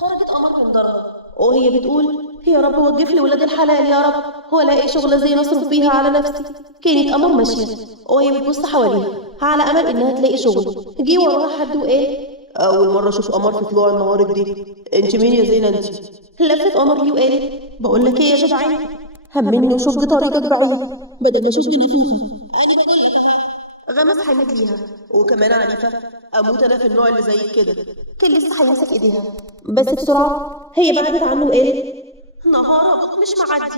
خرجت قمر من دارها وهي بتقول يا رب وقف لي ولاد الحلال يا رب، والاقي شغله زي نصرف بيها على نفسي. كانت قمر ماشيه وهي بتبص حواليها على امل انها تلاقي شغل. جه وراها حد وقال اول مره اشوف قمر في طلوع النهار دي. انت مين يا زينه انت؟ لفت قمر ليه وقالت بقول لك ايه يا جدعان، همني وشوف طريقك بعيد بدل ما اشوف نفوخه. انا بقول لك غمس حامد ليها وكمان عنيفه، اموت انا في النوع اللي زي كده. كان لسه هيمسك ايديها بس بسرعه هي بعدت عنه وقالت نهار ابوك مش معدي،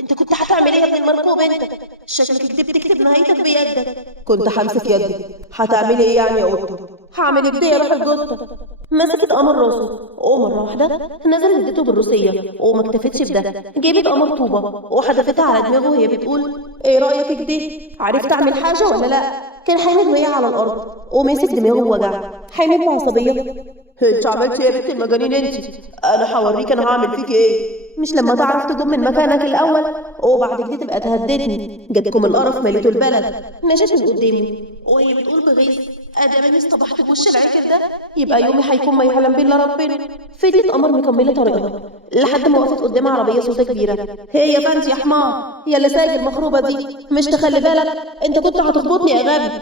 انت كنت هتعمل ايه يا ابن المركوب انت؟ شكلك كدبت تكتب نهايتك بيدك. كنت همسك يدك. هتعملي ايه يعني يا قطه؟ هعمل ايه يا روح الجثه؟ مسكت قمر راسه ومره واحده نزلت اديته بالروسيه وما اكتفتش بده، جابت قمر طوبه وحدفتها على دماغه وهي بتقول ايه رايك كده؟ عرفت اعمل حاجه ولا لا؟ كان حامد وقع على الارض ومسك دماغه ووجع. حامد بعصبيه انت عملتي ايه يا بنت المجانين انت؟ انا هوريك انا هعمل فيك ايه. مش لما تعرف تقوم من مكانك الاول وبعد كده تبقى تهددني؟ جاتكم القرف مليتوا البلد. مشيت من قدامي وهي بتقول بغيظ ادام اصطبحت بوش العكر ده يبقى يومي هيكون ما يعلم بالله ربنا. فضلت قمر مكمله طريقها لحد ما وقفت قدام عربيه سودا كبيره. هي يا فندي يا حمار يا اللي سايق المخروبه دي، مش تخلي بالك انت كنت هتخبطني يا غبي.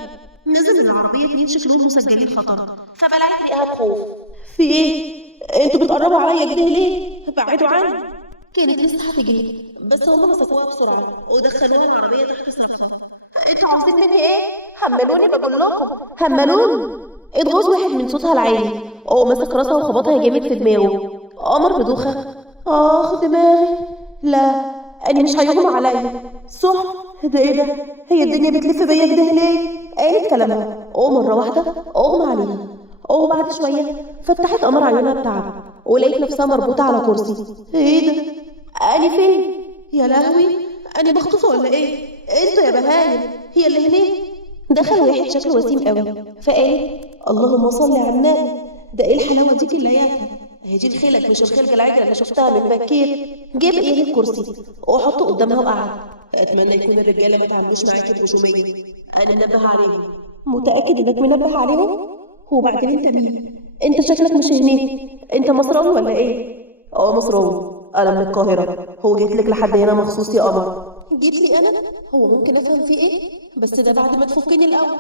نزل من العربيه اتنين شكلهم مسجلين خطر فبلعت ريقها بخوف. في ايه؟ انتوا بتقربوا عليا كده ليه؟ بعدوا عني. كانت لسه هتجري بس هم مسكوها بسرعه ودخلوها العربيه تحت سقفها. انتوا عاوزين مني ايه؟ هملوني بقول لكم هملوني. اتغوص واحد من صوتها العالي ومسك راسها وخبطها جامد في دماغه. قمر بدوخه اخ دماغي، لا انا مش هيغمى عليا. صح ده ايه ده؟ هي الدنيا بتلف بيا كده ليه؟ قالت كلامها ومره واحده اغمى عليها وبعد شويه فتحت قمر عيونها بتعب ولقيت نفسها مربوطه على كرسي. ايه ده؟ انا فين؟ يا لهوي انا مخطوفه ولا ايه؟ انت يا بهايم هي اللي هناك. دخل واحد شكله وسيم قوي فقال اللهم صل على النبي، ده ايه الحلاوه دي كلياتها؟ هي دي الخيلك مش الخلقه العجله اللي شفتها من بكير. جاب ايه الكرسي وحطه قدامها وقعد. اتمنى يكون الرجاله ما تعملوش معاكي بخشوميه. انا منبه عليهم. متاكد انك منبه عليهم؟ وبعدين انت مين؟ انت شكلك مش هناك، انت مصراوي ولا ايه؟ مصراوي، انا من القاهره. هو جيت لك لحد هنا مخصوص يا قمر؟ جيت لي انا؟ هو ممكن افهم في ايه؟ بس ده بعد ما تفكني الاول.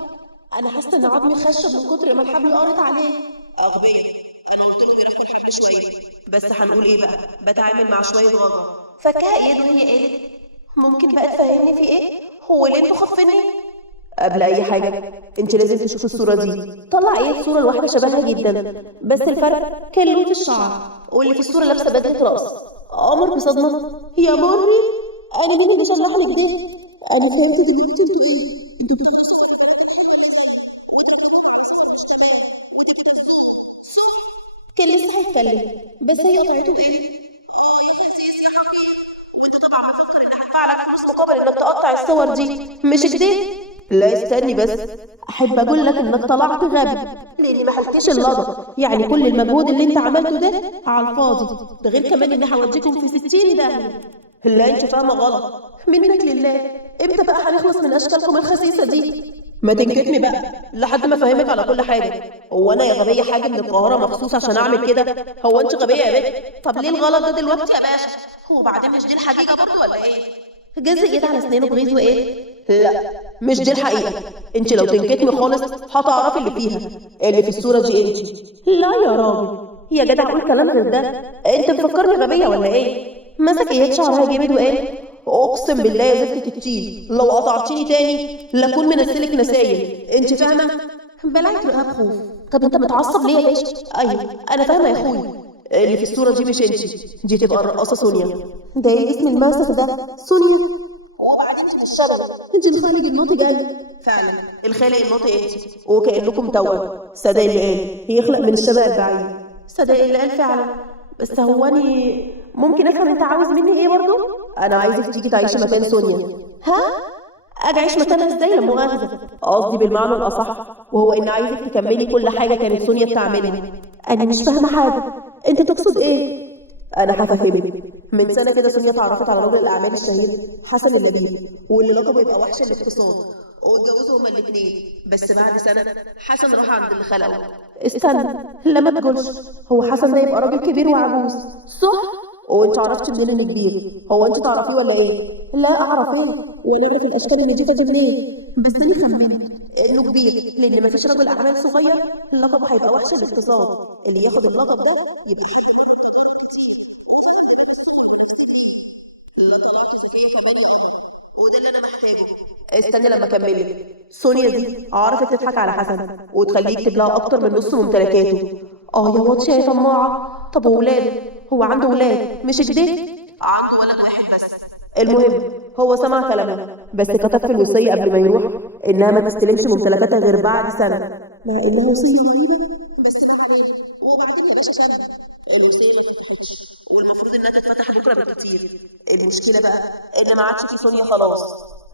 انا حاسه ان عظمي خشب من كتر ما الحبل قارت عليه. اغبياء، انا قلت لهم يرفعوا الحبل شويه بس هنقول ايه بقى؟ بتعامل مع شويه غضب. فكها ايده وهي قالت ممكن بقى تفهمني في ايه؟ هو ليه انتوا خاطفيني؟ قبل اي حاجه انت لازم تشوفي الصوره دي. طلع ايه الصوره الواحده شبهها جدا بس الفرق كان لون في الشعر واللي في الصوره لابسه بدله رقص. قمر بصدمه يا مري انا مين اللي شرحني كده؟ انا فهمت دلوقتي انتوا ايه؟ انتوا بتاخدوا صفه الرقم ولا زي وتكتبوها على صور مش تمام وتكتبوه صح؟ كان لسه هيتكلم بس هي قطعته بقى يا خسيس يا حقير، وانت طبعا مفكر ان هدفع لك فلوس مقابل انك تقطع الصور دي مش كده؟ لا استني بس، احب اقول لك انك طلعت غبي لاني ما حلتش اللضا. يعني كل المجهود اللي انت عملته ده على الفاضي، ده غير كمان اني هوديكم في 60 داهيه. لا انت فاهمه غلط. منك لله امتى بقى هنخلص من اشكالكم الخسيسه دي؟ ما تنكتمي بقى لحد ما افهمك على كل حاجه. هو انا يا غبيه حاجه من القاهره مخصوص عشان اعمل كده؟ هو انت غبيه يا بنت؟ طب ليه الغلط ده دلوقتي يا باشا؟ هو بعدين مش دي الحقيقه برضه ولا ايه؟ جاز ايد على اسنانه بغيظ وايه؟ لا مش دي الحقيقه. انت لو تنكتمي خالص هتعرفي اللي فيها. اللي في الصوره دي انت. لا يا راجل يا جدع قول كلام غير ده. انت مفكرني غبيه ولا ايه؟ مسك ايد شعرها جامد وقال اقسم بالله يا زفت التيل لو قطعتيني تاني لاكون منسلك نسايل. انت فاهمه؟ بلعت رقاب خوف. طب انت متعصب ليه يا باشا؟ ايوه انا فاهمه يا اخويا. اللي في الصوره دي مش انت، دي تبقى الرقاصه سونيا. ده ايه اسم الماسك ده؟ سونيا؟ وبعدين انت مش شبه، انت الخالق الناطق قال. فعلا الخالق الناطق انت، وكانكم توأم. صدق اللي قال يخلق من الشبه البعيد. صدق اللي قال فعلا. بس هو اني ممكن افهم انت عاوز مني ايه برضه؟ انا عايزك تيجي تعيشي مكان سونيا. ها؟ اجي اعيش مكانها ازاي لا مؤاخذه؟ قصدي بالمعنى الاصح، وهو ان عايزك تكملي كل حاجه كانت سونيا بتعملها. انا مش فاهمه حاجه، انت تقصد ايه؟ انا هفهمك. من سنه كده سونيا اتعرفت على رجل الاعمال الشهير حسن اللبيب، واللي لقبه يبقى وحش الاقتصاد. واتجوزوا هما الاتنين، بس بعد سنة حسن راح عند اللي خلقه. استنى، لما تقولش هو حسن ده يبقى راجل كبير وعجوز صح؟ وانت عرفتي منين انه كبير؟ هو انت تعرفيه ولا ايه؟ لا اعرف ايه، ولا اعرف الاشكال اللي دي كانت منين، بس انا خمنت انه كبير، لان مفيش رجل اعمال صغير لقبه هيبقى وحش الاقتصاد، اللي ياخد اللقب ده يبقى لا طلعت ذكيه كمان يا قمر، وده اللي انا محتاجه. استني لما اكملك. سونيا دي عرفت تضحك على حسن وتخليه يكتب لها اكتر من نص ممتلكاته. يا واطيه يا طماعه. طب وولاده؟ هو عنده ولاد مش كده؟ عنده ولد واحد بس. المهم هو سمع كلامها، بس كتب في الوصيه قبل ما يروح انها ما تستلمش ممتلكاتها غير بعد سنه، مع انها وصيه رهيبه. بس ما عليه. وبعدين يا باشا كمل. الوصيه ما اتفتحتش، والمفروض انها تتفتح بكره بالكتير. المشكله بقى ان ما عادش في سونيا خلاص.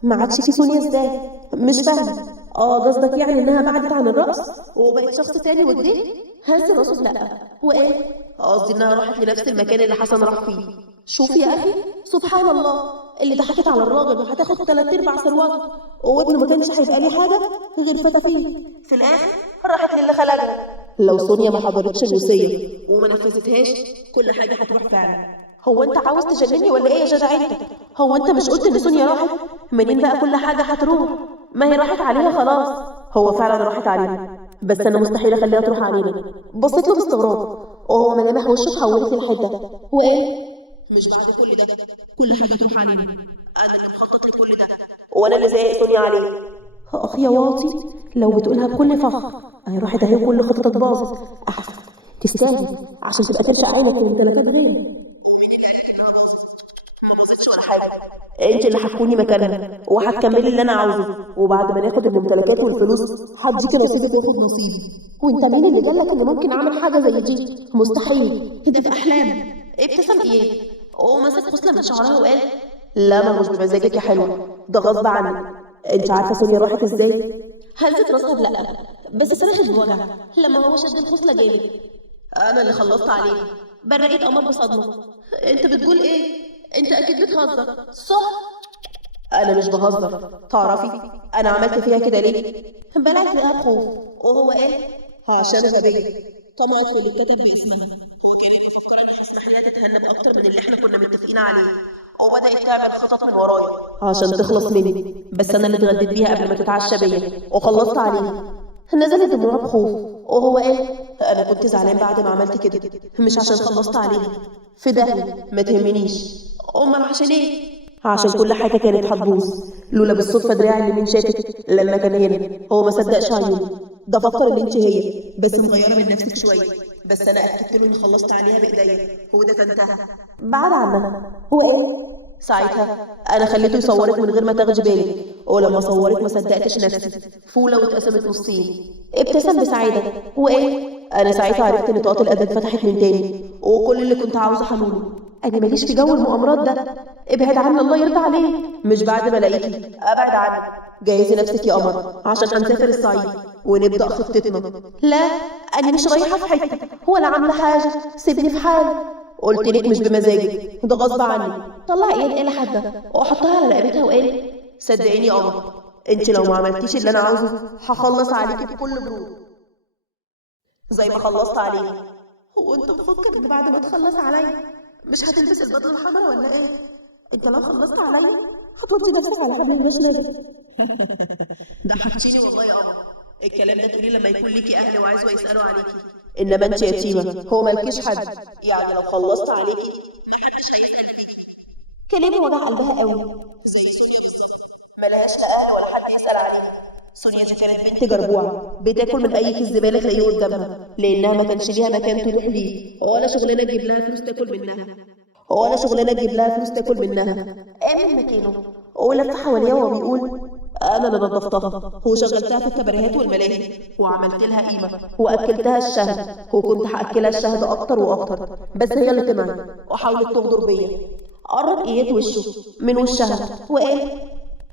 ما عادش في سونيا ازاي؟ مش فاهمه. قصدك يعني انها بعدت عن الرقص وبقت شخص تاني وكده؟ هز راسه لا. وايه؟ قصدي انها راحت لنفس المكان اللي حسن راح فيه. شوف يا اخي، سبحان الله، اللي ضحكت على الراجل وهتاخد 3/4 ثروته، وابنه ما كانش هيبقى له حاجه غير فتافين. في الاخر راحت للي خلقها. لو سونيا ما حضرتش الوصيه وما نفذتهاش كل حاجه هتروح فعلا. هو انت عاوز تجنني ولا ايه يا جدع انت؟ هو انت مش قلت ان سونيا راحت؟ منين بقى كل حاجه هتروح؟ ما هي راحت عليها خلاص. هو فعلا راحت عليها، بس انا مستحيل اخليها تروح علينا. بصيت له باستغراب وهو ملامح وشه اتحولت لحده. وايه؟ مش بعد كل حاجه تروح علينا. انا اللي مخطط لكل ده، وانا اللي زايق سونيا عليه. اخ يا واطي، لو بتقولها بكل فخر، اهي راحت اهي وكل خطتك باظت. احسن تستاهل عشان تبقى ترشق عينك في ممتلكات غيري. انت اللي هتكوني مكانها وهتكملي اللي انا عاوزه، وبعد ما ناخد الممتلكات والفلوس هديكي نصيبك واخد نصيبي. وانت مين اللي قالك ان ممكن اعمل حاجه زي دي؟ مستحيل، ده في احلام. ابتسم ايه ومسك خصله من شعرها وقال: لا، ما مش بمزاجك يا حلوه، ده غصب عني. انت عارفه سونيا راحت ازاي؟ هزت راسها بلا، بس صرخت بوجع لما هو شد الخصله جامد. انا اللي خلصت عليها. برقت قمر بصدمه. انت بتقول ايه؟ انت اكيد بتهزر صح؟ انا مش بهزر. تعرفي انا عملت فيها كده ليه؟ بلعت لقاها بخوف، وهو قال: عشان غبيه طمعت في اللي اتكتب باسمها، وكانت مفكره ان تسمح ليها تتهنى باكتر من اللي احنا كنا متفقين عليه، وبدات تعمل خطط من ورايا عشان تخلص مني. بس انا اللي اتغديت بيها قبل ما تتعشى بيا وخلصت عليها. نزلت دموعها بخوف وهو قال: انا كنت زعلان بعد ما عملت كده، مش عشان خلصت عليها. في داهيه، ما تهمنيش. امال عشان ايه؟ عشان كل حاجه كانت هتبوظ لولا بالصدفه دراعي اللي من شافك لما كان هنا. هو ما صدقش عيوني، ده فكر ان انت هي، بس مغيره من نفسك شويه. بس انا اكدت له اني خلصت عليها بايديا، وده انتهى. بعد عنها هو ايه؟ ساعتها انا خليته يصورك من غير ما تاخدي بالك، ولما صورك ما صدقتش نفسي، فوله واتقسمت نصين. ابتسم بسعاده. وايه؟ انا ساعتها عرفت ان نقاط الادب اتفتحت من تاني، وكل اللي كنت عاوزه حلوله. انا ماليش في جو المؤامرات ده، ابعد عني الله يرضى عليك. مش بعد ما الاقيكي ابعد عنك. جهزي نفسك يا قمر عشان هنسافر الصعيد ونبدا خطتنا. لا، انا مش رايحه في حته ولا عامله حاجه، سيبني في حالي. قلت لك مش بمزاجك، ده غصب عني. طلعي ايد الى حدها وحطها على رقبتها وقال: صدقيني يا قمر، انت لو ما عملتيش اللي انا عاوزه هخلص عليكي بكل برود زي ما خلصت عليها. هو انت بتفكر ان بعد ما تخلص عليا مش هتلبس البدله الحمراء ولا ايه؟ انت لو خلصت عليا هتودي نفسك على حبل المشنقه. ضحكتيني والله يا قمر. الكلام ده تقولي لما يكون ليكي اهل وعزوه يسالوا عليكي، انما انت يتيمه، هو مالكيش حد. يعني لو خلصت عليكي محدش هيسال فيكي. كلامي وجع قلبها قوي. زي سونيا بالظبط، ملهاش لا اهل ولا حد يسال عليها. سونيا دي كانت بنت جربوعه بتاكل من اي كيس زباله تلاقيه قدامها، لانها ما كانش ليها مكان تروح ليه، ولا شغلانه تجيب لها فلوس تاكل منها. قام من مكانه ولف حواليها وهو بيقول: انا اللي نظفتها وشغلتها في الكباريهات والملاهي وعملت لها قيمه واكلتها الشهد، وكنت هاكلها الشهد اكتر واكتر، بس هي اللي طمعت وحاولت تغدر بيا. قرب ايد وشه من وشها وقال: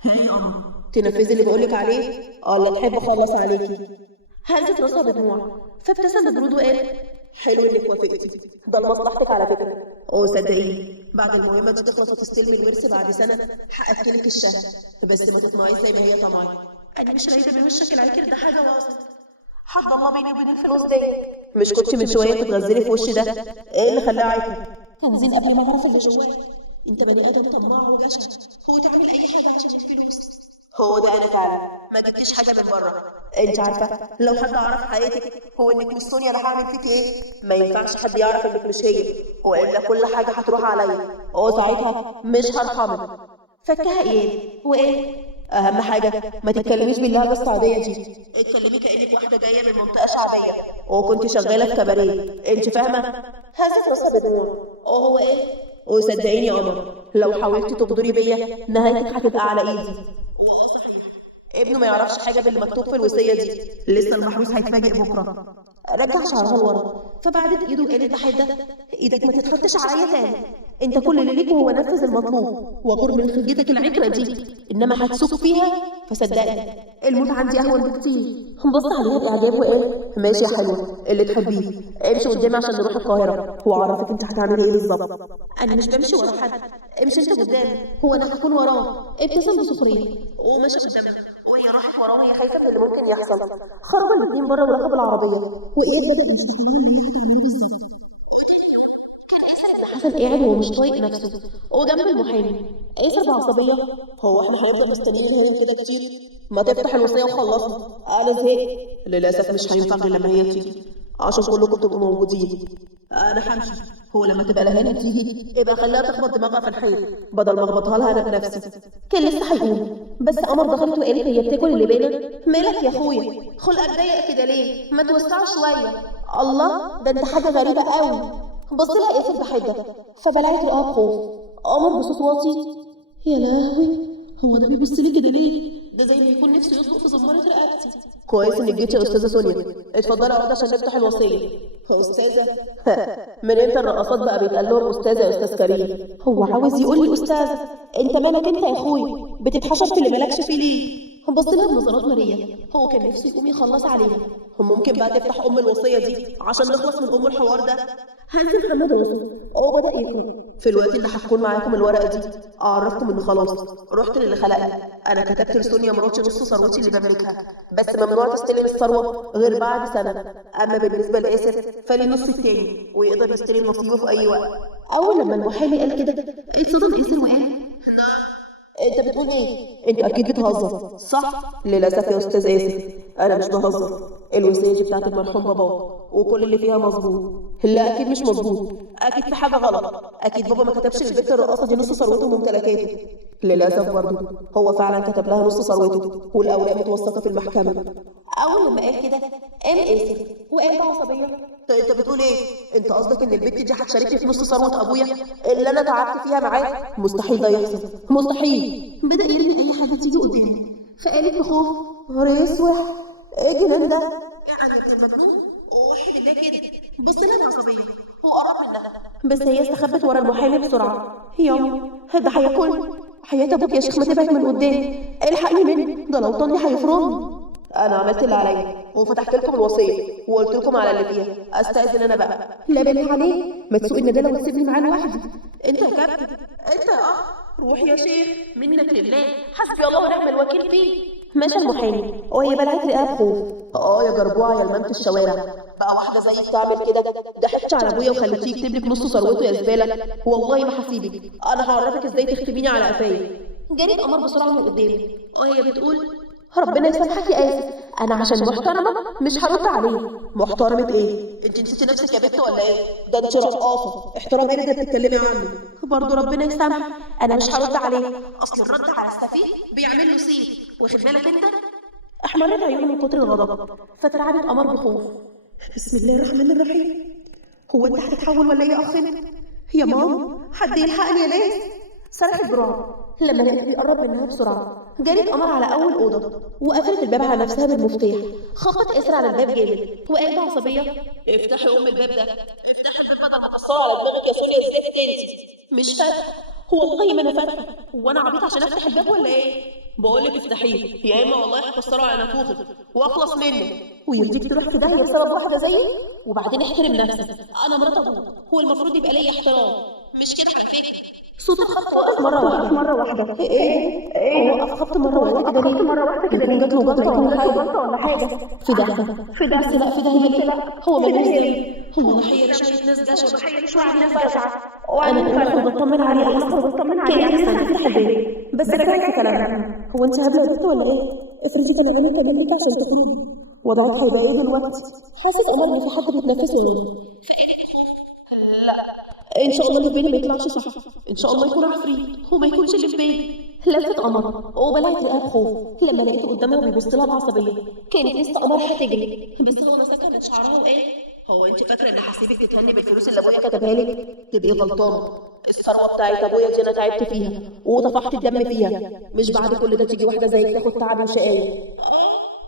هاي قمر، تنفذي اللي بقولك عليه؟ الله تحب اخلص عليكي. هزت راسها بدموع فابتسم ببرود وقال: حلو انك وافقتي، ده لمصلحتك على فكره. صدقيني بعد المهمه دي تخلص وتستلمي الورث بعد سنه هاكلك الشهد، بس ما تطمعيش زي ما هي طمعت. انا مش رايده من وشك العكر ده حاجه واصل. حد الله بيني وبين الفلوس دي. مش كنت من شويه بتغزلي في وشي ده؟ ايه اللي خلاه عاكر؟ كان زين قبل ما اعرف اللي جواك. انت بني ادم طماع وجشع، هو تعمل اي حاجه عشان الفلوس. هو ده انا فعلا ما جبتش حاجه من بره. انت عارفه لو حد عرف حقيقتك هو انك مش سونيا انا هعمل فيكي ايه؟ ما ينفعش حد يعرف انك مش هي، والا كل حاجه هتروح عليا، ساعتها مش هرحمك. فكها ايه وايه؟ اهم حاجه ما تتكلميش باللهجه الصعيديه دي. اتكلمي كانك واحده جايه من منطقه شعبيه وكنت شغاله في كباريه، انت فاهمه؟ هزت راسها بدموع. هو ايه؟ وصدقيني يا قمر لو حاولتي تغدري بيا نهايتك هتبقى على ايدي. هو صحيح ابنه ما يعرفش حاجه باللي مكتوب في الوصيه دي، لسه المحروس هيتفاجئ بكره. رجع شعرها لورا فبعدت ايده وقالت بحده: ايدك ما تتحطش عليا تاني. انت كل اللي ليك هو نفذ المطلوب وغر من خجتك العكره دي، انما هتسوق فيها فصدقني الموت عندي اهون بكتير. بص عليها باعجاب وقال: ماشي يا حلوه اللي تحبيه، امشي قدامي عشان نروح القاهره واعرفك انت هتعملي ايه بالظبط. انا مش بمشي ورا حد، امشي انت قدامي، هو انا هكون وراه. ابتسم بسخريه ومشي قدامها وهي راحت وراه وهي خايفه من اللي ممكن يحصل. خرجوا الاثنين بره وركبوا العربيه واياد بدا يسمع لهم اللي ياخدوا منه بالظبط. كان آسر بن حسن قاعد وهو مش طايق نفسه وجنب المحامي. آسر بعصبيه: هو احنا هنفضل مستنيين هانم كده كتير؟ ما تفتح الوصيه وخلصنا، انا زهقت. للاسف مش هينفع غير لما هي تيجي عشان كلكم تبقوا موجودين. انا همشي، هو لما تبقى لهانم تيجي يبقى خليها تخبط دماغها في الحيط بدل ما اخبطها لها انا بنفسي. كان لسه هيقول بس قمر دخلت وقالت: هي بتاكل اللي بينا؟ مالك يا اخويا؟ خلقك ضيق كده ليه؟ ما توسعه شويه. الله، ده انت حاجه غريبه قوي. بص لها آسر بحده فبلعت رقها بخوف. قمر بصوت واطي: يا لهوي، هو ده بيبص لي كده ليه؟ ده زي ما يكون نفسه يصدق في زمارة رقبتي. كويس انك جيتي يا استاذه سونيا، اتفضلي اقعدي عشان نفتح الوصيه. استاذه؟ من امتى الرقصات بقى بيتقال لهم استاذه يا استاذ كريم؟ هو عاوز يقول لي استاذه؟ انت مالك انت يا اخويا؟ بتتحشر في اللي مالكش فيه ليه؟ بص لها بنظرات مريه، هو كان نفسه يقوم يخلص عليها. ممكن بقى تفتح الوصيه دي عشان نخلص من الحوار ده؟ هانسي محمد راسه بدأ يقرأ. في الوقت اللي هتكون معاكم الورقه دي اعرفكم ان خلاص رحت للي خلقني. انا كتبت لسونيا مراتي نص ثروتي اللي بملكها، بس ممنوع تستلم الثروه غير بعد سنه. اما بالنسبه لآسر فليه النص التاني ويقدر يستلم نصيبه في اي وقت. اول لما المحامي قال كده اتصدم آسر وقال: نعم. انت بتقول ايه؟ انت اكيد بتهزر صح؟ للاسف يا استاذ آسر انا مش بهزر. الوصيه دي بتاعت المرحوم بابا وكل اللي فيها مظبوط. لا اكيد مش مظبوط، اكيد في حاجه غلط. اكيد بابا ما كتبش للبنت الرقاصه دي نص ثروته وممتلكاته. للاسف برضه هو فعلا كتب لها نص ثروته والاوراق متوثقه في المحكمه. اول لما قال كده قام آسر وقال بعصبيه: انت بتقول ايه؟ انت قصدك ان البنت دي هتشاركني في نص ثروه ابويا اللي انا تعبت فيها معاه؟ مستحيل ده يحصل، مستحيل. بدأ يرمي اي حاجه تيجي قدامه فقالت بخوف: نهار اسود، ايه الجنان ده؟ يعني ابن مجنون ووحد الله كده. بص لها بعصبيه، هو قرب منها بس هي استخبت ورا المحامي بسرعه. ياما ده هياكل حياه ابوك يا شيخ، ما تبعد من قدامي، الحقني منه، ده لو طني هيفرمني. انا عملت اللي عليا وفتحت لكم الوصيه وقلت لكم على اللي فيها. استاذن انا بقى. لا بالله عليك، ما تسوق الندالة وتسيبني معاه لوحدي. انت يا كابتن، انت روح يا شيخ، منك لله، حسبي الله ونعم الوكيل فيه. ماشي المحامي وهي بلعت رقاب خوف. يا جربوعه يا لمامة الشوارع، بقى واحده زيك تعمل كده؟ ضحكت على ابويا وخليتيه يكتب لك نص ثروته يا زباله، والله ما هسيبك. انا هعرفك ازاي تختبيني على قفايا. جريت قمر بسرعه من قدامي وهي بتقول: ربنا يسامحك يا آسر، انا عشان محترمه مش هرد عليه. محترمه ايه؟ انت نسيتي نفسك يا بنت ولا ايه؟ ده انت رقاصه، احترام ايه اللي بتتكلمي عنه؟ برضه ربنا يسامحك، انا مش هرد عليه، اصل الرد على السفيه بيعمل له صيت، واخد بالك انت؟ احمرت عيونه من كتر الغضب فترعبت قمر بخوف. بسم الله الرحمن الرحيم، هو انت هتتحول ولا ايه يا اخنا؟ يا ماما حد يلحقني يا ناس. صرخت برعب لما لقيت بيقرب منها بسرعه. جريت قمر على اول اوضه وقفلت الباب على نفسها بالمفتاح. خبط آسر على الباب جامد وقال بعصبيه: افتحي الباب ده، افتحي الباب بدل ما تقصري على دماغك يا سونيا. ازاي تنسي؟ مش فاتحه، والله ما انا فاتحه. هو انا عبيط عشان افتح الباب ولا ايه؟ بقول لك افتحيه يا اما والله هكسره على نافوخك واخلص منك. ويرضيك تروح في داهيه بسبب واحده زيي؟ وبعدين احترم نفسك، انا مرات ابوك، هو المفروض يبقى ليا احترام، مش كده على فكره. صوت الخبط وقف مرة واحدة. ايه هو وقف خبط مرة واحدة كده ليه؟ يكون جات له جلطة ولا حاجة. في ده بس لا في ده هي ليه؟ هو ملوش ذنب. هو ضحية لشوية ناس جشع، ضحية لشوية فرجع. انا بقول اخرج اطمن عليه كان لسه هتفتح الباب بس رجعت كلامها. هو انت هبله يا بنت ولا ايه؟ افرضي كان عامل كلام لك عشان تخرجي، وضعك هيبقى ايه دلوقتي؟ حاسس امر ان في حد بيتنفسه مني. لا ان شاء الله اللي في بالي ما يطلعش صح، ان شاء الله يكون عفريت وما يكونش اللي في بالي. لفت قمر وبلعت رقاب خوف لما لقيته قدامها وبيبص لها بعصبيه. كانت لسه قمر هتجري بس هو مسكها من شعرها وقال: هو انت فاكره ان هسيبك تتهني بالفلوس اللي ابويا كتبها لك؟ تبقي غلطانه. الثروه بتاعت ابويا دي انا تعبت فيها وطفحت الدم فيها، مش بعد كل ده تيجي واحده زيك تاخد تعبي وشقايا.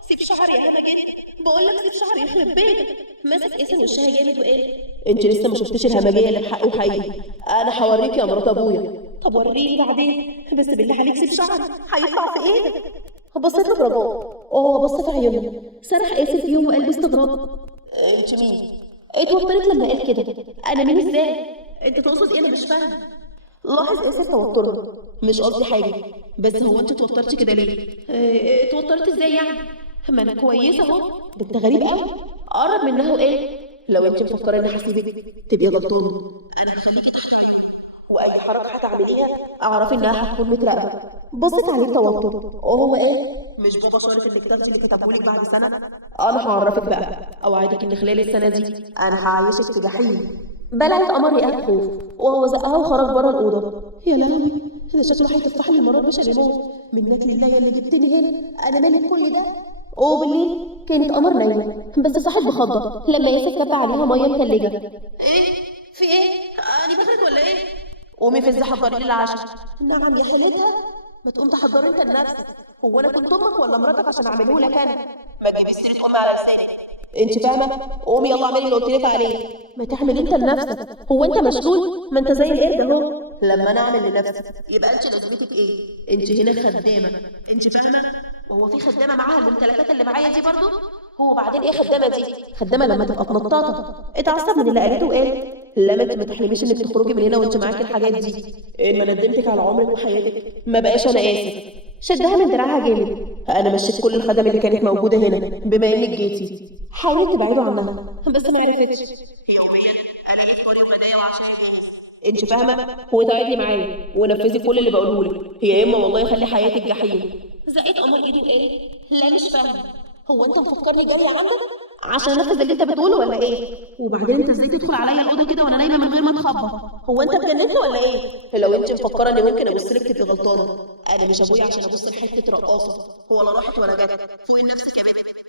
سيب شعري يا هنا جد، بقول لك سيب شعري يخرب بيتك. مسك اسم وشها جامد وقال: انت لسه ما شفتيش الهمجيه اللي بحق وحقيقي، انا هوريك يا مرات ابويا. طب وريني بعدين، بس بالله عليك سيب شعري هيطلع في ايدك. بصيت له برجاء وهو بص في عيونها، سرح اسف فيهم وقال باستغراب: انت مين؟ اتوترت لما قال كده. انا مين ازاي؟ انت تقصد ايه؟ انا مش فاهمه. لاحظ اسف توترها. مش قصدي حاجه، بس هو انت اتوترتي كده ليه؟ اتوترت ازاي يعني؟ ما انا كويسه اهو. ده انت غريب قوي. قرب منها وقال: لو انت مفكره اني هسيبك تبقي غلطانه. انا هخليكي تحت عيوني، واي حركه هتعمليها اعرفي انها هتكون متراقبه. بصت عليه بتوتر وهو قال: مش بابا شرط انك تاخدي اللي كتبهولك بعد سنه؟ انا هعرفك بقى، اوعدك ان خلال السنه دي انا هعيشك في جحيم. بلعت قمر رئاب خوف وهو زقها وخرج بره الاوضه. يا لهوي، ده شكله هيتفح لي المرات مش هيموت. منك لله يا اللي جبتني هنا، انا مالك كل ده؟ وبالليل كانت قمر نايمه بس صحت بخضه لما ياسر كب عليها ميه متلجه. ايه في ايه؟ انا بخرج ولا ايه؟ قومي فزي حضري لي العشاء. نعم يا حالتها، ما تقوم تحضري انت لنفسك. هو انا كنت امك ولا مراتك عشان اعمله لك انا؟ ما تجيبيش سيره امي على لسانك. انت فاهمه؟ قومي يلا اعملي اللي قلت لك عليه. ما تعمل انت لنفسك، هو انت مشلول؟ ما انت زي القرد اهو. لما انا اعمل لنفسي يبقى انت لازمتك ايه؟ انت هنا خدامه، انت فاهمه؟ هو في خدامه معاها الممتلكات اللي معايا دي برضه؟ هو بعدين ايه خدامه دي؟ خدامه لما تبقى تنطاطه. اتعصب من اللي قالته وقال: لا ما تحلميش انك تخرجي من هنا وانت معاكي الحاجات دي. ان ما ندمتك على عمرك وحياتك ما بقاش انا اسف. شدها من دراعها جامد. انا مشيت كل الخدم اللي كانت موجوده هنا بما انك جيتي. حاولت تبعده عنها بس ما عرفتش. يوميا الاقي فطاري وهدايا وعشاء جاهز، انت فاهمه؟ هو تعالي معايا ونفذي كل اللي بقوله لك، يا اما والله خلي حياتك جحيم. زقت قمر ايده وقال: لا مش فاهمه، هو انت مفكرني جايه عندك عشان انفذ اللي انت بتقوله ولا ايه؟ وبعدين انت ازاي تدخل عليا الاوضه كده وانا نايمه من غير ما تخبط؟ هو انت اتجننت ولا ايه؟ لو انت مفكره اني ممكن ابص لك تبقي غلطانه. انا مش ابويا عشان ابص لحته رقاصه ولا راحت ولا جت. فوقي نفسك يا بنت.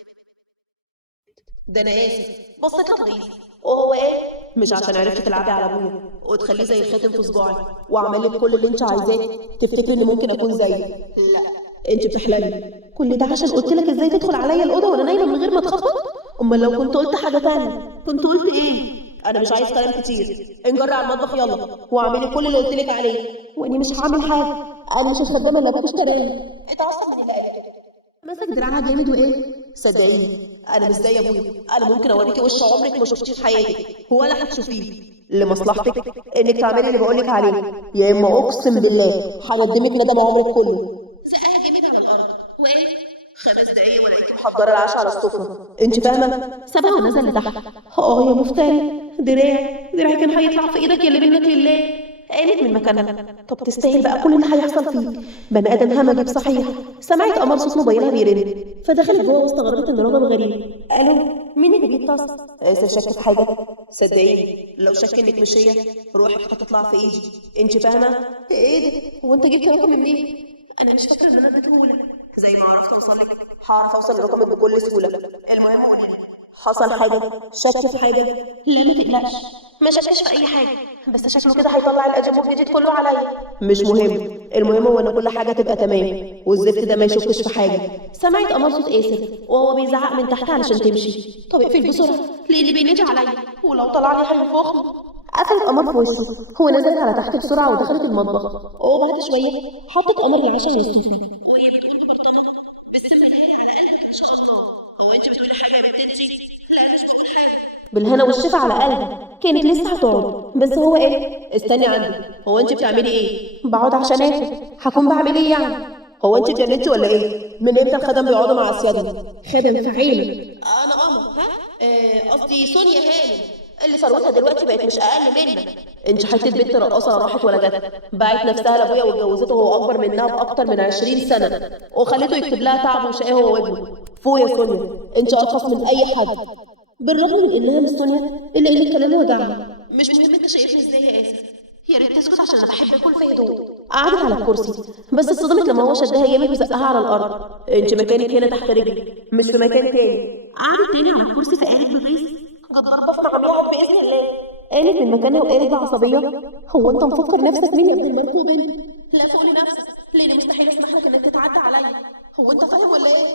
ده انا اسف. بصيت له بغيظ وهو ايه؟ مش عشان عرفتي تلعبي على ابويا وتخليه زي الخاتم في صباعي واعمل لك كل اللي انت عايزاه تفتكري اني ممكن اكون زيي؟ لا انت بتحلمي. كل ده عشان قلت لك ازاي تدخل عليا الاوضه وانا نايمه من غير ما تخبط؟ امال لو كنت قلت حاجه ثانيه كنت قلت ايه؟ انا مش عايز كلام كتير، انجري على المطبخ يلا واعملي كل اللي قلت لك عليه. واني مش هعمل حاجه، انا مش الخدامه اللي ابوك اشتراني. اتعصب من اللي قالته. مسك دراعها جامد وايه؟ صدقيني انا مش زي ابويا، انا ممكن اوريكي وش عمرك ما شفتيه في حياتك ولا هتشوفيه. لمصلحتك انك تعملي اللي بقولك عليه، يا اما اقسم بالله هندمك ندم عمرك كله. زقها جامد على الارض وايه؟ 5 دقايق ولاقيكي محضره العشاء على السفره، انت فاهمه؟ سابها ونزل لتحت. يا مفتري، دراعي كان هيطلع في ايدك يا اللي منك لله. قامت من مكانها. طب تستاهل بقى كل اللي هيحصل فيه، بني ادم همجي بصحيح. سمعت قمر صوت موبايلها بيرن فدخلت جوه واستغربت ان رقم غريب. الو، مين اللي بيتصل؟ اسف، شك في حاجه؟ صدقيني لو شك انك مش هي روحك هتطلع في ايدي، انت فاهمه؟ ايه ده؟ هو انت جبت رقم منين؟ انا مش فاكره ان انا اديتهولك. زي ما عرفت اوصل لك هعرف اوصل لرقمك بكل سهوله. المهم قولي لي، حصل حاجه؟ شك في حاجه؟ لا ما تقلقش، ما شكش في اي حاجه، بس شكله كده هيطلع الاجمو الجديد كله عليا. مش مهم، المهم هو ان كل حاجه تبقى تمام والزفت ده ما يشكش في حاجه. سمعت قمر صوت اسر وهو بيزعق من تحت علشان تمشي. طب اقفل بسرعه لان بينادي عليا ولو طلع لي هينفخني. قفلت قمر في وشه. هو نزلت على تحت بسرعه ودخلت المطبخ. وبعد شويه حطت قمر العشاء على السفره وهي بتقول ببرطمه: بسم الله على قلبك ان شاء الله. هو انت بتقولي حاجه يا بنت انتي؟ لا مش بقول حاجه. بالهنا والشفا على قلبها، كانت لسه هتقعد بس هو ايه. استني عندي، هو انت بتعملي ايه؟ بقعد عشان اكل، هكون بعمل ايه يعني؟ هو انت اتجننتي ولا ايه؟ من امتى الخدم بيقعدوا مع السيادة؟ خدم فعيل. انا قمر ها؟ قصدي سونيا هانم اللي ثروتها دلوقتي بقت مش اقل منك. انت حته بنت رقاصه لا راحت ولا جت، باعت نفسها لابويا واتجوزته وهو اكبر منها باكتر من 20 سنه، وخليته يكتب لها تعب وشقاه هو وابنه. فوق يا سونيا، انت ارخص من اي حد. بالرغم من انها مش سونيا الا ان كلامها وجعها. مش مهم انت شايفني ازاي يا اسف، يا ريت تسكت عشان انا بحب اكل في هدوء. قعدت على الكرسي بس اتصدمت لما هو شدها جامد وزقها على الارض. انت مكانك هنا تحت رجلي مش في مكان تاني. قعدت تاني على الكرسي فقالت بغيظ جت ضربه في معاملها باذن الله. قالت من مكانها وقالت بعصبيه: هو انت مفكر نفسك مين يا ابن المركوب انت؟ لا فوق لنفسك، لان مستحيل اسمح لك انك تتعدى عليا. هو انت فاهم ولا ايه؟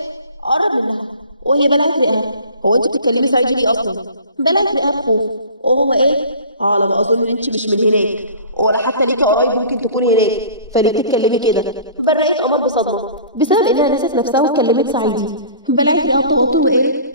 قرب منها. وهي بلعت رقها. هو انت بتتكلمي صعيدي ليه اصلا؟ بلعت رقها بخوف. وهو ايه؟ على ما اظن انت مش من هناك، ولا حتى ليكي قرايب ممكن تكون هناك، فليه بتتكلمي كده؟ برقت قمر بصدمه بسبب انها نسيت نفسها واتكلمت صعيدي. بلعت رقها بتوتر وايه؟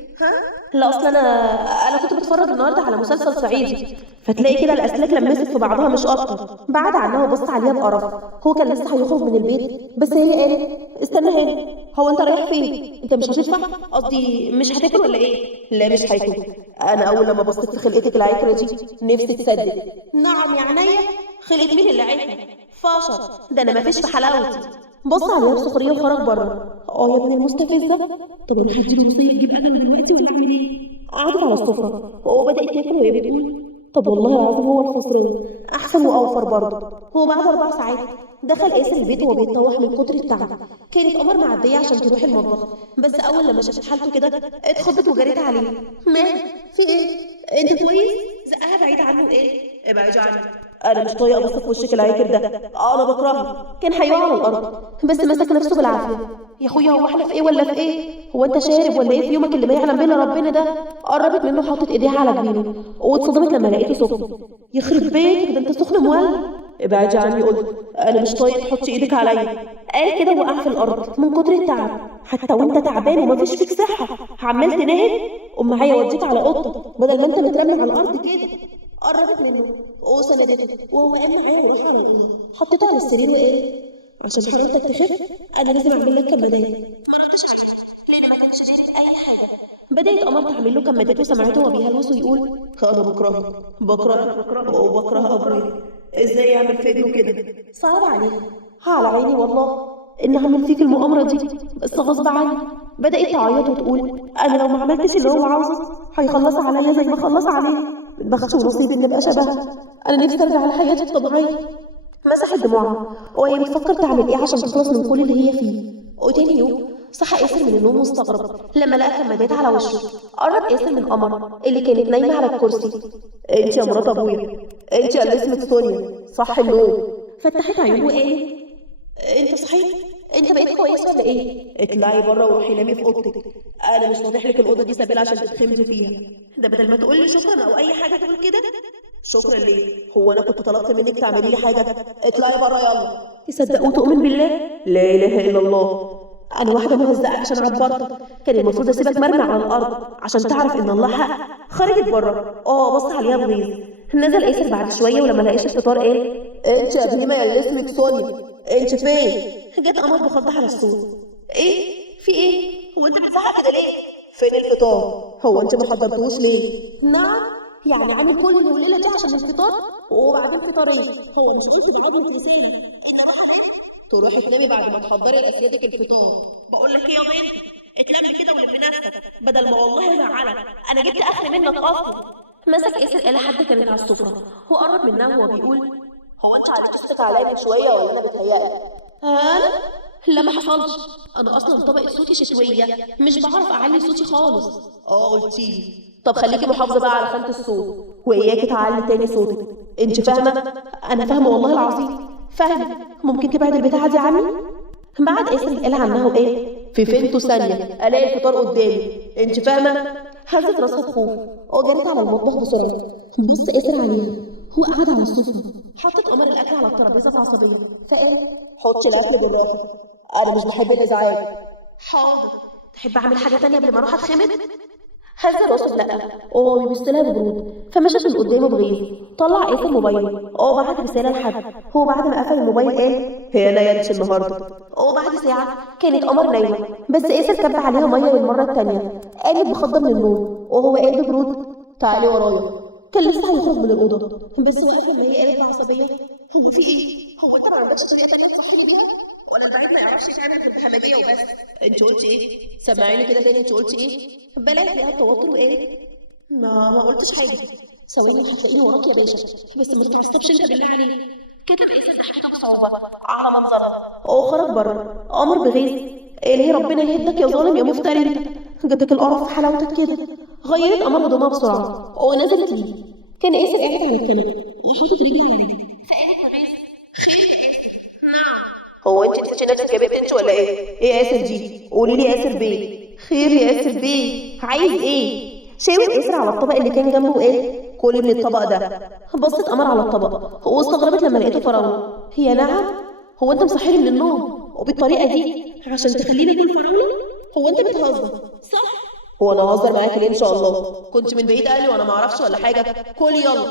لا اصل انا كنت بتفرج النهارده على مسلسل صعيدي، فتلاقي كده الاسلاك لمست في بعضها مش اكتر. بعد عنها وبص عليها بقرف. هو كان لسه هيخرج من البيت بس هي قالت: استنى هنا. هو انت رايح فين؟ انت مش هتدفع؟ قصدي مش هتاكل ولا ايه؟ لا مش هيكون. انا اول لما بصيت في خلقتك العكره دي نفسي تصدق. نعم يا عينيا. خلقت مين اللي عينها؟ فاشر ده انا مفيش في حلاوتي. بص عليها بسخريه وخرج بره. يا ابن المستفزه. طب انا هديله وصيه تجيب اجله دلوقتي ولا اعمل ايه؟ قعدت على السفره وهو بدات تاكل وهي بتقول: طب والله العظيم هو الخسران احسن واوفر برضه. هو بعد 4 ساعات دخل قاسر البيت وهو بيتطوح من كتر التعب. كانت قمر معديه عشان تروح المطبخ بس اول لما شافت حالته كده اتخضت وجريت عليه. مالك؟ في ايه؟ انت كويس؟ زقها بعيد عنه. ايه؟ ابعدي عني. انا مش طايقه ابص في وشك العاكر ده. انا بكرهه. كان هيقع على الارض بس مسك نفسه بالعافيه. يا اخويا هو احنا في ايه ولا في ايه؟ هو انت شارب ولا ايه في يومك اللي ما يعلم بينا ربنا ده؟ قربت منه حطت ايديها على جبينه واتصدمت لما لقيته سخن. يخرب بيتك ده انت سخن مولع. ابعدي عني قلت. انا مش طايق تحطي ايدك عليا. قال كده وقع في الارض من كتر التعب. حتى وانت تعبان ومفيش فيك صحه عمال تنام. قوم معايا اوديك على اوضتك بدل ما انت مترمي على الارض كده. قربت منه وسندته وهو قام معايا وراح على ايدها. حطيته على السرير وقال: عشان حرارتك تخف انا لازم اعمل لك كمادات. ما ردش عليها لان ما كانش داري باي حاجه. بدات قمر تعمل له كمادات وسمعته وهو بيهلوس ويقول: انا بكرهه وبكره ابويا. ازاي يعمل في ابنه كده؟ صعب عليها. على عيني والله ان اعمل فيك المؤامره دي بس غصب عني. بدات تعيط وتقول: انا لو ما عملتش اللي هو عاوزه هيخلص عليا زي ما خلص عليه. بخت ونصيب اني ابقى شبهها. انا نفسي ارجع لحياتي الطبيعيه. مسحت دموعها وهي بتفكر تعمل ايه عشان تخلص من كل اللي هي فيه. وتاني يوم صحى ياسر من النوم مستغرب لما لقى كمادات على وشه. قرب ياسر من قمر اللي كانت نايمه على الكرسي. انت يا مرات ابويا، انت اللي اسمك سونيا صح النوم. فتحت عيونه وقالت: انت صحيت؟ انت بقيت كويس ولا ايه؟ اطلعي بره وروحي نامي في اوضتك. انا مش فاضح لك الاوضه دي سبيل عشان تتخمدي فيها. ده بدل ما تقول لي شكرا او اي حاجه تقول كده. شكرا ليه؟ هو انا كنت طلبت منك تعملي لي حاجه؟ اطلعي بره يلا. تصدق وتؤمن بالله؟ لا اله الا الله. انا واحده مهزأه عشان عبرتك. كان المفروض اسيبك مرمي على الارض عشان تعرف ان الله حق. خرجت بره. بص عليها بغيظ. نزل ياسر بعد شويه ولما لقاش الفطار قال: انت يا بهيمه يا اللي اسمك سونيا، انت فين؟ جت قمر بخضها على الصوت. ايه؟ في ايه؟ هو انت بتزعقي كده ليه؟ فين الفطار؟ هو انت ما حضرتوش ليه؟ نعم. يعني عامل كل الليله دي عشان الفطار؟ وبعدين فطار ايه؟ هو مش قلت بعض رسالة ان اروح انام؟ تروحي تنامي بعد ما تحضري لاسيادك الفطار. بقول لك ايه يا بنت؟ اتلم كده ولم نفسك بدل ما والله ازعلك. انا جبت اخر منك اصلا. مسك ياسر الى حد كانت على السفره وقرب منها وهو بيقول: هو انت عرفتي صوتك عليا من شويه ولا انا بتهيألي؟ انا؟ لا ما حصلش. انا اصلا طبقه صوتي شتويه مش بعرف اعلي صوتي خالص. قلتيلي. طب خليكي محافظه بقى على خانه الصوت واياكي تعلي تاني صوتك. انت فاهمه؟ انا فاهمه والله العظيم فاهمه. ممكن تبعد البتاعه دي عني؟ بعد ياسر قال عنها وايه؟ في فينتو ثانيه الاقي الفطار قدامي. انت فاهمه؟ هزت راسها بخوف وجرت على المطبخ بسرعه. بص ياسر عليها. هو قعد على السفره. حطت قمر الاكل على الترابيزه بعصبيه فقال: حطي الاكل بالراحه، انا مش بحب الازعاج. حاضر. تحب اعمل حاجه تانية قبل ما اروح اتخمد؟ هز راسه لا، وهو بيبص لها ببرود، فمشت من قدامه بغيظ. طلع ايسر موبايله، بعت رساله لحد. هو بعد ما قفل الموبايل قال هي نيلت النهارده. وبعد ساعه كانت قمر نايمه، بس ايسر كب عليها ميه للمره التانيه. قامت بخضه من النوم، وهو قال ببرود تعالي ورايا. كان لسه هيخرج من الاوضه، بس وقف لما هي قالت بعصبيه هو في ايه؟ هو انت ما عندكش طريقه تانيه تصحيني بيها؟ ولا البعيد ما يعرفش يتعامل غير بحماديه وبس؟ انت قلتي ايه؟ سمعيني كده تاني، انت قلتي ايه؟ بلعت لقاها بتوتر وقالت ما قلتش حاجه. ثواني وهتلاقيني وراك يا باشا، بس ما تتعصبش انت بالله عليك. كتب ايسر ضحكته بصعوبه على منظرها، وخرج بره. قمر بغيظ ايه ربنا يهدك يا ظالم يا مفتري انت، جاتك القرف في حلاوتك كده. غيرت قمر هدومها بسرعه ونزلت ليه. كان ايسر قاعد على الكنبه وحاطط رجلي على رجلي، فقالت لغيظ خير يا ايسر. نعم. هو انت نسيتي نفسك يا بنت انت ولا ايه؟ ايه ياسر دي؟ قولي لي ياسر بيه. خير يا ياسر بيه، عايز ايه؟ شاور ايسر على الطبق اللي كان جنبه وقال كلي من الطبق ده. بصت قمر على الطبق واستغربت لما لقيته فراوله. هي نعم؟ هو انت مصحيني من النوم وبالطريقه دي عشان تخليني اكل فراوله؟ هو انت بتهزر صح؟ هو انا هزر معاكي ليه ان شاء الله؟ كنت من بعيد قالي وانا ما اعرفش ولا حاجه. كلي يلا.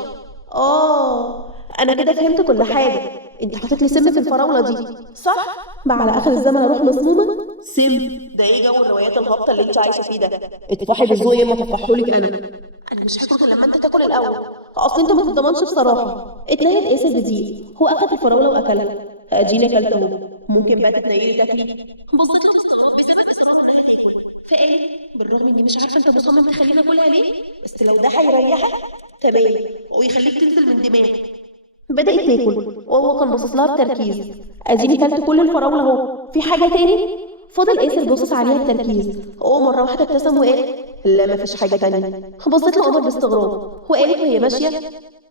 انا كده فهمت كل حاجه. انت حاطط لي سم في الفراوله دي صح؟ بقى على اخر الزمن اروح مسمومه؟ سم؟ ده ايه جو الروايات الهابطه اللي انت عايشه فيه ده؟ اتفحي بالذوق يا اما تفحولك انا مش هاكل غير لما انت تاكل الاول. اصل انت ما تضمنش بصراحه. اتنهد ايسر بضيق، هو اخذ الفراوله واكلها. اديني اكلت اهو. ممكن بقى تتنيلي تاكلي؟ بصت له باستغراب بسبب اصرارها انها تاكل، فقالت بالرغم اني مش عارفه انت مصمم تخليني اكلها ليه، بس لو ده هيريحك تمام ويخليك تنزل من دماغي. بدأت تاكل وهو كان باصص لها بتركيز. اديني كلت كل الفراوله اهو، في حاجه تاني؟ فضل ايسر باصص عليها بتركيز، مره واحده ابتسم وقال لا مفيش حاجه تانية. بصت له قمر باستغراب وقالت وهي ماشيه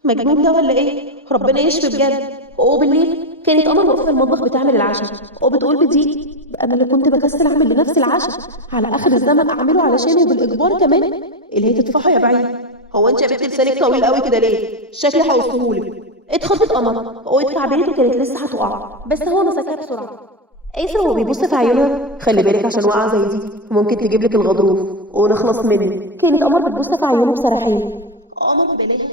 مجنون ده ولا ايه؟ ربنا يشفي بجد. وبالليل كانت قمر واقفه في المطبخ بتعمل العشاء وبتقول بضيق انا اللي كنت بكسل اعمل لنفسي العشاء، على اخر الزمن اعمله علشانه بالاجبار كمان. اللي هي تتفحوا يا بعيد. هو انت يا بنت لسانك طويل قوي كده ليه؟ شكلي هوصفهولك. اتخضت قمر واتكعبلت وكانت لسه هتقع، بس هو مسكها بسرعه. ايسر وهو بيبص في عيونها خلي بالك عشان واقعه زي دي ممكن تجيب لك الغضروف ونخلص منك. كانت قمر بتبص في عيونه بصراحين. قمر ببلاها